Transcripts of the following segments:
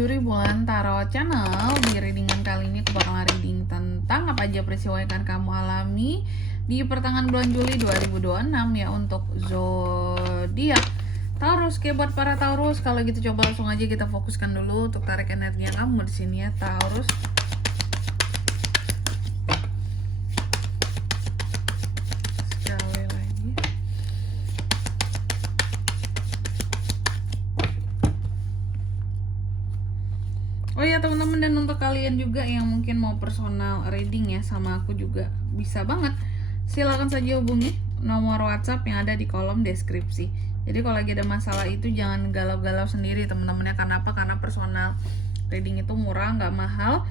Juri bulan Tarot Channel. Di readingan kali ini aku bakal reading tentang apa aja peristiwa yang akan kamu alami di pertengahan bulan Juli 2026 ya untuk zodiak Taurus. Oke, buat para Taurus, kalau gitu coba langsung aja kita fokuskan dulu untuk tarik energinya kamu di sini ya Taurus. Oh ya teman-teman, dan untuk kalian juga yang mungkin mau personal reading ya sama aku juga bisa banget. Silakan saja hubungi nomor WhatsApp yang ada di kolom deskripsi. Jadi kalau lagi ada masalah itu jangan galau-galau sendiri teman-teman ya. Karena apa? Karena personal reading itu murah, nggak mahal.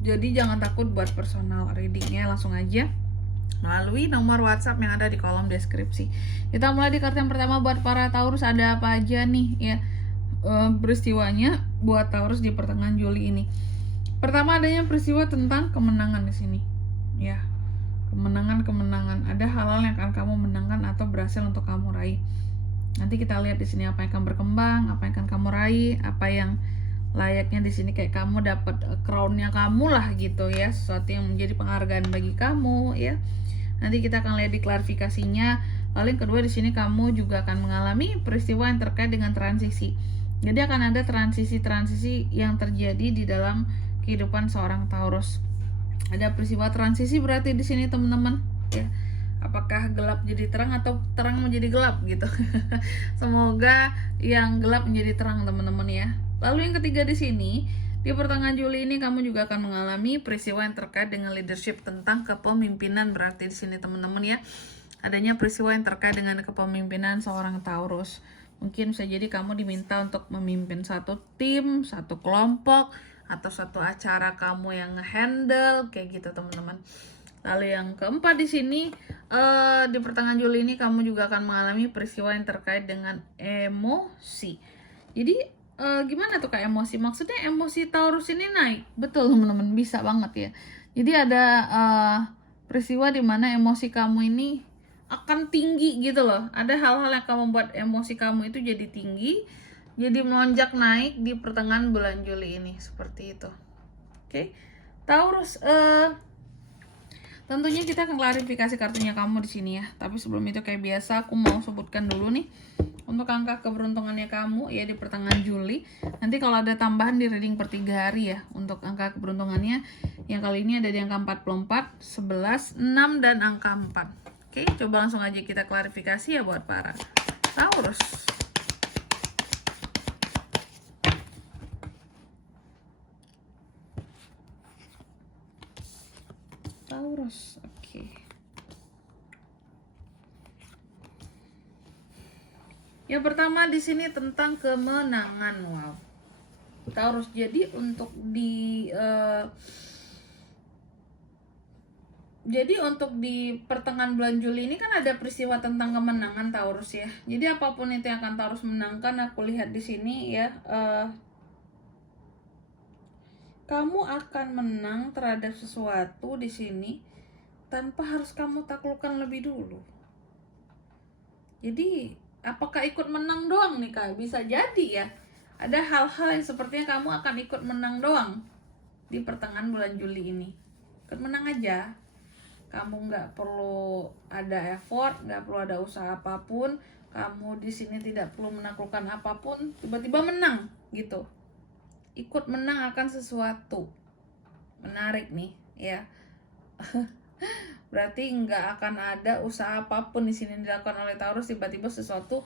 Jadi jangan takut buat personal readingnya, langsung aja melalui nomor WhatsApp yang ada di kolom deskripsi. Kita mulai di kartu yang pertama buat para Taurus. Ada apa aja nih ya peristiwanya buat Taurus di pertengahan Juli ini. Pertama, adanya peristiwa tentang kemenangan di sini. Ya, kemenangan. Ada hal-hal yang akan kamu menangkan atau berhasil untuk kamu raih. Nanti kita lihat di sini apa yang akan berkembang, apa yang akan kamu raih, apa yang layaknya di sini kayak kamu dapat crown-nya kamu lah gitu ya, sesuatu yang menjadi penghargaan bagi kamu ya. Nanti kita akan lihat di klarifikasinya. Lalu yang kedua, di sini kamu juga akan mengalami peristiwa yang terkait dengan transisi. Jadi akan ada transisi yang terjadi di dalam kehidupan seorang Taurus. Ada peristiwa transisi berarti di sini teman-teman ya. Apakah gelap jadi terang atau terang menjadi gelap gitu. Semoga yang gelap menjadi terang teman-teman ya. Lalu yang ketiga di sini, di pertengahan Juli ini kamu juga akan mengalami peristiwa yang terkait dengan leadership, tentang kepemimpinan berarti di sini teman-teman ya. Adanya peristiwa yang terkait dengan kepemimpinan seorang Taurus. Mungkin bisa jadi kamu diminta untuk memimpin satu tim, satu kelompok, atau satu acara kamu yang nge-handle kayak gitu teman-teman. Lalu yang keempat di sini, di pertengahan Juli ini kamu juga akan mengalami peristiwa yang terkait dengan emosi. Jadi gimana tuh Kak emosi? Maksudnya emosi Taurus ini naik. Betul teman-teman, bisa banget ya. Jadi ada peristiwa di mana emosi kamu ini akan tinggi gitu loh. Ada hal-hal yang akan membuat emosi kamu itu jadi tinggi, jadi melonjak naik di pertengahan bulan Juli ini, seperti itu. Oke. Taurus, tentunya kita akan klarifikasi kartunya kamu di sini ya. Tapi sebelum itu kayak biasa aku mau sebutkan dulu nih untuk angka keberuntungannya kamu ya di pertengahan Juli. Nanti kalau ada tambahan di reading per 3 hari ya untuk angka keberuntungannya. Yang kali ini ada di angka 44, 11, 6 dan angka 4. Oke, coba langsung aja kita klarifikasi ya buat para Taurus. Oke. Yang pertama di sini tentang kemenangan, wow. Taurus, jadi untuk di pertengahan bulan Juli ini kan ada peristiwa tentang kemenangan Taurus ya. Jadi apapun itu yang akan Taurus menangkan, aku lihat di sini ya, kamu akan menang terhadap sesuatu di sini tanpa harus kamu taklukkan lebih dulu. Jadi apakah ikut menang doang nih Kak? Bisa jadi ya. Ada hal-hal yang sepertinya kamu akan ikut menang doang di pertengahan bulan Juli ini. Ikut menang aja. Kamu nggak perlu ada effort, nggak perlu ada usaha apapun. Kamu di sini tidak perlu menaklukkan apapun, tiba-tiba menang gitu. Ikut menang akan sesuatu. Menarik nih ya. Berarti nggak akan ada usaha apapun di sini dilakukan oleh Taurus, tiba-tiba sesuatu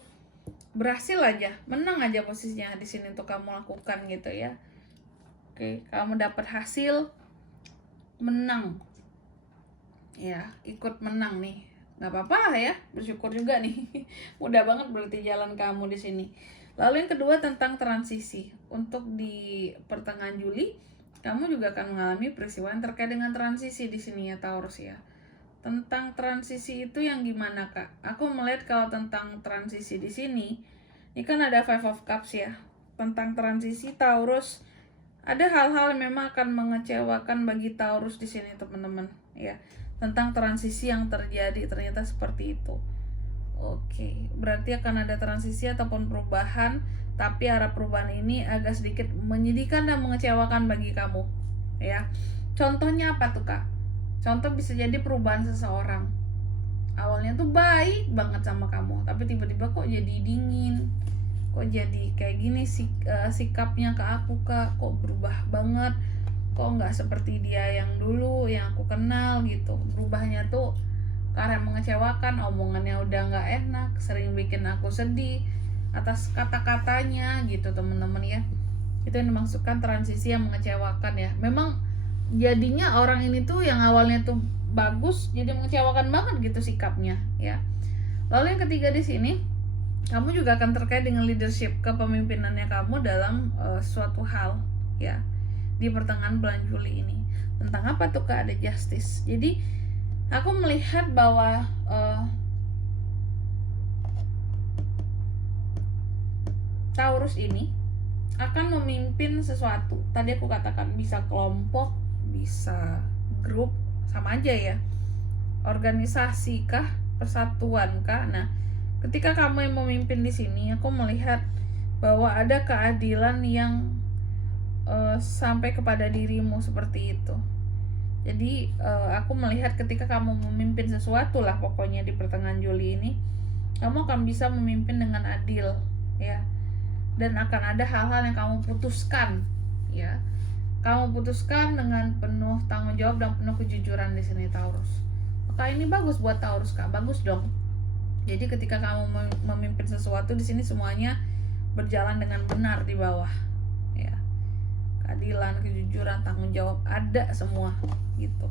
berhasil aja, menang aja posisinya di sini untuk kamu lakukan gitu ya. Oke, kamu dapat hasil menang. Ya, ikut menang nih. Nggak apa-apa lah ya, bersyukur juga nih. Mudah banget berarti jalan kamu di sini. Lalu yang kedua tentang transisi. Untuk di pertengahan Juli, kamu juga akan mengalami peristiwa yang terkait dengan transisi di sini ya Taurus ya. Tentang transisi itu yang gimana Kak? Aku melihat kalau tentang transisi di sini, ini kan ada Five of Cups ya. Tentang transisi Taurus, ada hal-hal yang memang akan mengecewakan bagi Taurus di sini teman-teman ya. Tentang transisi yang terjadi ternyata seperti itu. Oke, berarti akan ada transisi ataupun perubahan tapi arah perubahan ini agak sedikit menyedihkan dan mengecewakan bagi kamu, ya. Contohnya apa tuh, Kak? Contoh bisa jadi perubahan seseorang. Awalnya tuh baik banget sama kamu, tapi tiba-tiba kok jadi dingin, kok jadi kayak gini sih sikapnya ke aku, Kak, kok berubah banget, kok nggak seperti dia yang dulu yang aku kenal gitu. Berubahnya tuh karena mengecewakan, omongannya udah nggak enak, sering bikin aku sedih atas kata-katanya gitu, teman-teman ya. Itu yang dimaksudkan transisi yang mengecewakan ya. Memang jadinya orang ini tuh yang awalnya tuh bagus jadi mengecewakan banget gitu sikapnya ya. Lalu yang ketiga di sini, kamu juga akan terkait dengan leadership kepemimpinannya kamu dalam suatu hal ya di pertengahan bulan Juli ini. Tentang apa tuh, Kak? Ada justice. Jadi aku melihat bahwa Taurus ini akan memimpin sesuatu. Tadi aku katakan bisa kelompok, bisa grup, sama aja ya. Organisasi kah, persatuan kah? Nah, ketika kamu yang memimpin di sini, aku melihat bahwa ada keadilan yang sampai kepada dirimu seperti itu. Jadi aku melihat ketika kamu memimpin sesuatu lah pokoknya di pertengahan Juli ini, kamu akan bisa memimpin dengan adil ya. Dan akan ada hal-hal yang kamu putuskan ya. Kamu putuskan dengan penuh tanggung jawab dan penuh kejujuran di sini, Taurus. Maka ini bagus buat Taurus, Kak. Bagus dong. Jadi ketika kamu memimpin sesuatu di sini semuanya berjalan dengan benar di bawah ya. Keadilan, kejujuran, tanggung jawab ada semua gitu.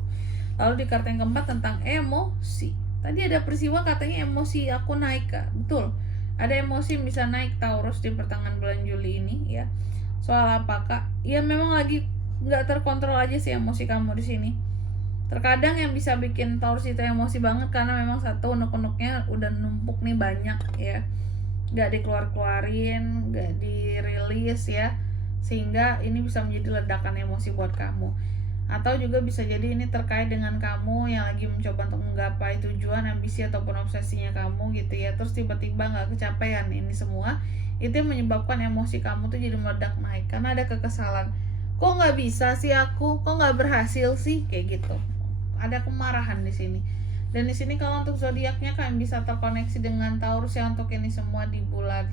Lalu di kartu yang keempat tentang emosi. Tadi ada peristiwa katanya emosi aku naik, Kak. Betul. Ada emosi yang bisa naik Taurus di pertengahan bulan Juli ini ya. Soal apa, Kak? Ya memang lagi nggak terkontrol aja sih emosi kamu di sini. Terkadang yang bisa bikin Taurus itu emosi banget karena memang satu unek-uneknya udah numpuk nih banyak ya. Nggak dikeluar-keluarin, nggak dirilis ya. Sehingga ini bisa menjadi ledakan emosi buat kamu. Atau juga bisa jadi ini terkait dengan kamu yang lagi mencoba untuk menggapai tujuan, ambisi ataupun obsesinya kamu gitu ya. Terus tiba-tiba gak kecapean ini semua. Itu yang menyebabkan emosi kamu tuh jadi meledak naik. Karena ada kekesalan. Kok gak bisa sih aku? Kok gak berhasil sih? Kayak gitu. Ada kemarahan di sini. Dan di sini kalau untuk zodiaknya kan bisa terkoneksi dengan Taurus ya untuk ini semua di bulan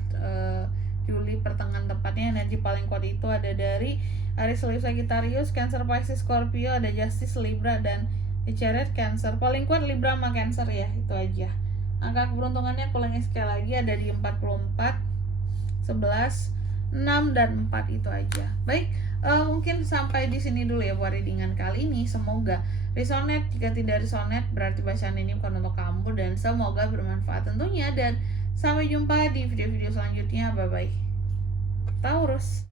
Juli pertengahan tepatnya. Energi paling kuat itu ada dari Aries, Leo, Sagittarius, Cancer, Pisces, Scorpio, ada Justice, Libra, dan Chariot, Cancer. Paling kuat Libra sama Cancer ya, itu aja. Angka keberuntungannya aku ulangi sekali lagi ada di 44, 11, 6, dan 4 itu aja. Baik, mungkin sampai di sini dulu ya buat readingan kali ini. Semoga resonate. Jika tidak resonate berarti bacaan ini bukan untuk kamu, dan semoga bermanfaat tentunya. Dan sampai jumpa di video-video selanjutnya. Bye bye Taurus.